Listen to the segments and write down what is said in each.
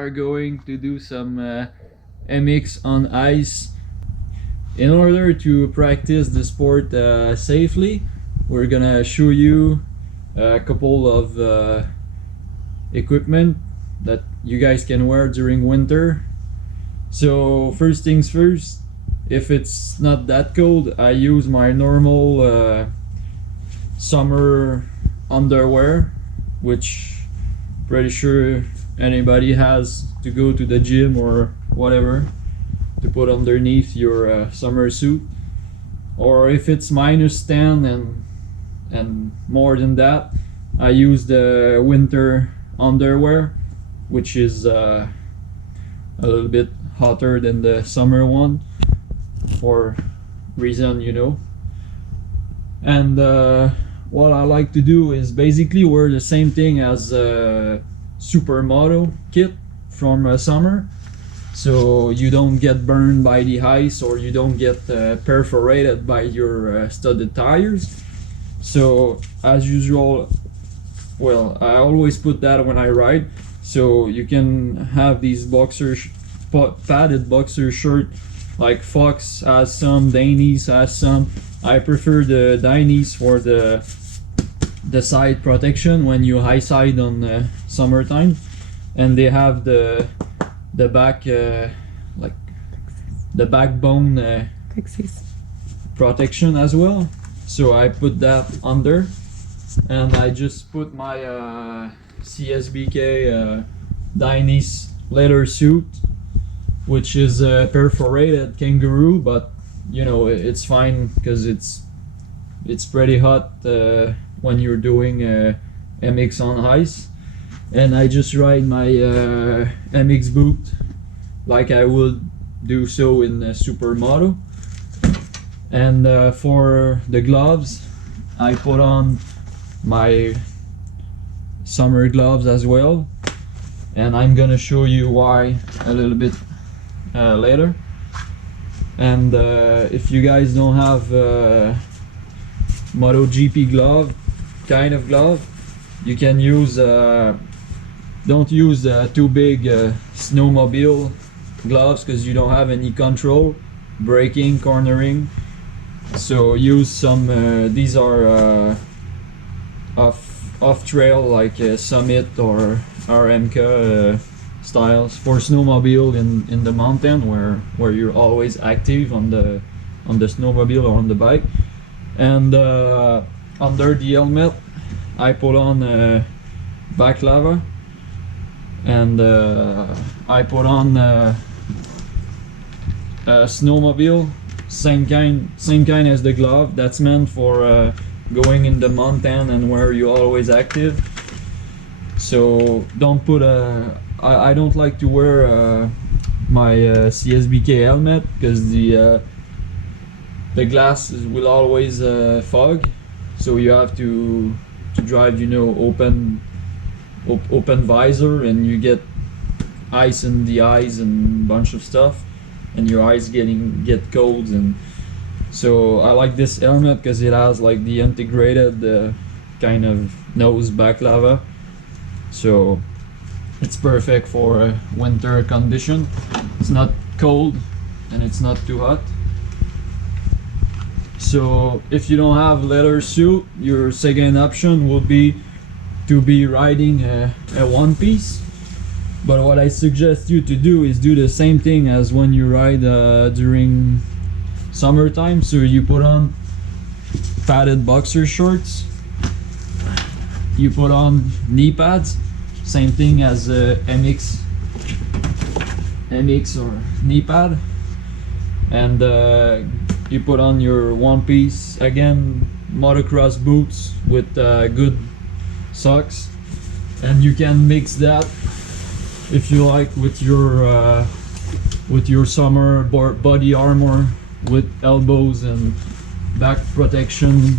are going to do some MX on ice. In order to practice the sport safely, we're gonna show you a couple of equipment that you guys can wear during winter. So first things first, if it's not that cold, I use my normal summer underwear, which pretty sure anybody has to go to the gym or whatever to put underneath your summer suit. Or if it's -10 and more than that, I use the winter underwear, which is a little bit hotter than the summer one for reason you know. And what I like to do is basically wear the same thing as a supermoto kit from summer, so you don't get burned by the ice or you don't get perforated by your studded tires. So as usual, well, I always put that when I ride, so you can have these padded boxer shirt, like Fox has some, Dainese has some. I prefer the Dainese for the side protection when you high side on summertime, and they have the back like the backbone protection as well. So I put that under, and I just put my CSBK Dainese leather suit, which is a perforated kangaroo, but you know it's fine because it's pretty hot when you're doing MX on ice. And I just ride my MX boot like I would do so in supermoto. And for the gloves, I put on my summer gloves as well, and I'm gonna show you why a little bit later. And if you guys don't have MotoGP glove kind of glove, you can use don't use too big snowmobile gloves, because you don't have any control, braking, cornering. So use some these are off trail, like Summit or RMK styles for snowmobile in the mountain where you're always active on the snowmobile or on the bike. And under the helmet I put on balaclava, and I put on a snowmobile, same kind as the glove, that's meant for going in the mountain and where you're always active. So don't put I don't like to wear my CSBK helmet, because the glass will always fog, so you have to drive, you know, open visor, and you get ice in the eyes and a bunch of stuff, and your eyes get cold. And so I like this helmet because it has like the integrated kind of nose balaclava, so it's perfect for winter condition. It's not cold and it's not too hot. So if you don't have leather suit, your second option would be to be riding a one piece. But what I suggest you to do is do the same thing as when you ride during summertime. So you put on padded boxer shorts, you put on knee pads, same thing as MX or knee pad, and you put on your one piece, again motocross boots with good socks, and you can mix that if you like with your summer body armor with elbows and back protection,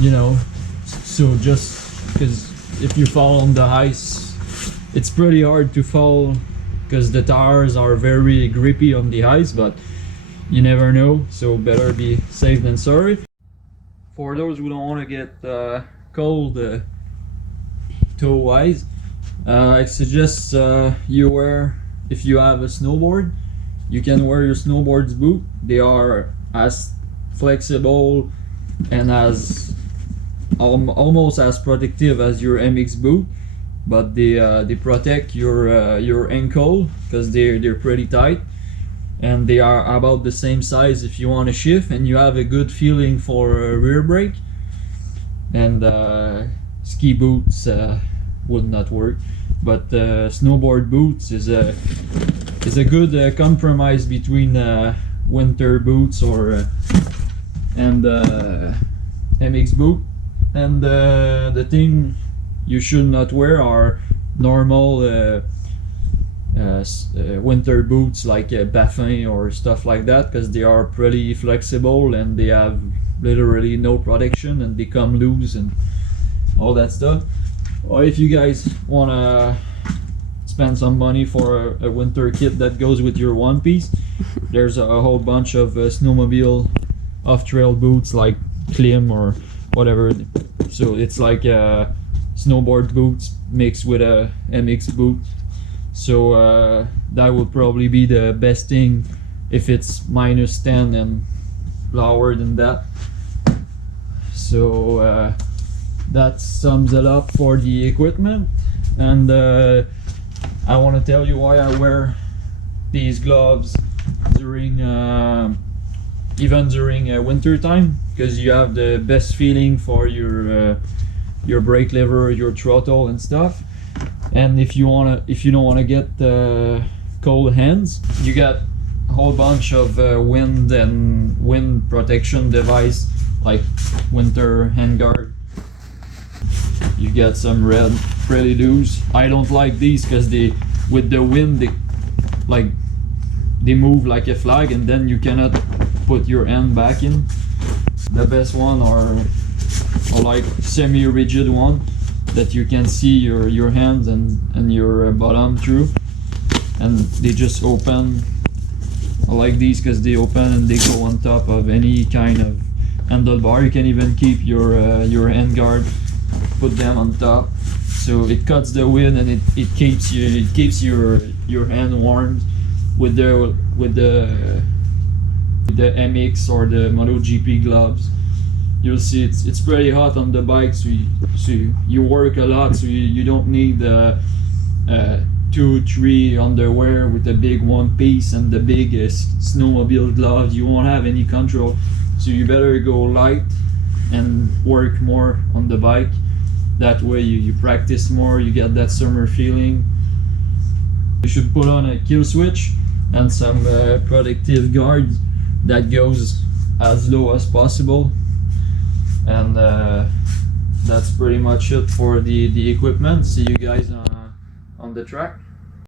you know. So just because if you fall on the ice, it's pretty hard to fall because the tires are very grippy on the ice, but you never know, so better be safe than sorry. For those who don't want to get cold toe wise, I suggest you wear, if you have a snowboard, you can wear your snowboard's boot. They are as flexible and as almost as protective as your MX boot, but they protect your ankle because they're pretty tight, and they are about the same size if you want to shift, and you have a good feeling for a rear brake. And ski boots would not work, but snowboard boots is a good compromise between winter boots or and MX boot. And the thing you should not wear are normal winter boots like Baffin or stuff like that, because they are pretty flexible and they have literally no protection and they come loose and all that stuff. Or if you guys want to spend some money for a winter kit that goes with your one piece, there's a whole bunch of snowmobile off-trail boots like Klim or whatever. So it's like snowboard boots mixed with a MX boot. So that would probably be the best thing if it's -10 and lower than that. So that sums it up for the equipment. And I want to tell you why I wear these gloves during even during winter time, because you have the best feeling for your brake lever, your throttle and stuff. And if you don't want to get cold hands, you got a whole bunch of wind protection device like winter handguard. You get some red pretty loose. I don't like these because they, with the wind, they move like a flag, and then you cannot put your hand back in. The best one are like semi-rigid one that you can see your hands and your bottom through, and they just open. I like these because they open and they go on top of any kind of handlebar. You can even keep your hand guard, put them on top, so it cuts the wind and it keeps your hand warm with the MX or the MotoGP gloves. You'll see it's pretty hot on the bike, so you work a lot, so you don't need 2-3 underwear with the big one piece and the big snowmobile gloves. You won't have any control, so you better go light and work more on the bike. That way you practice more, you get that summer feeling. You should put on a kill switch and some protective guards that goes as low as possible. And that's pretty much it for the equipment. See you guys on the track.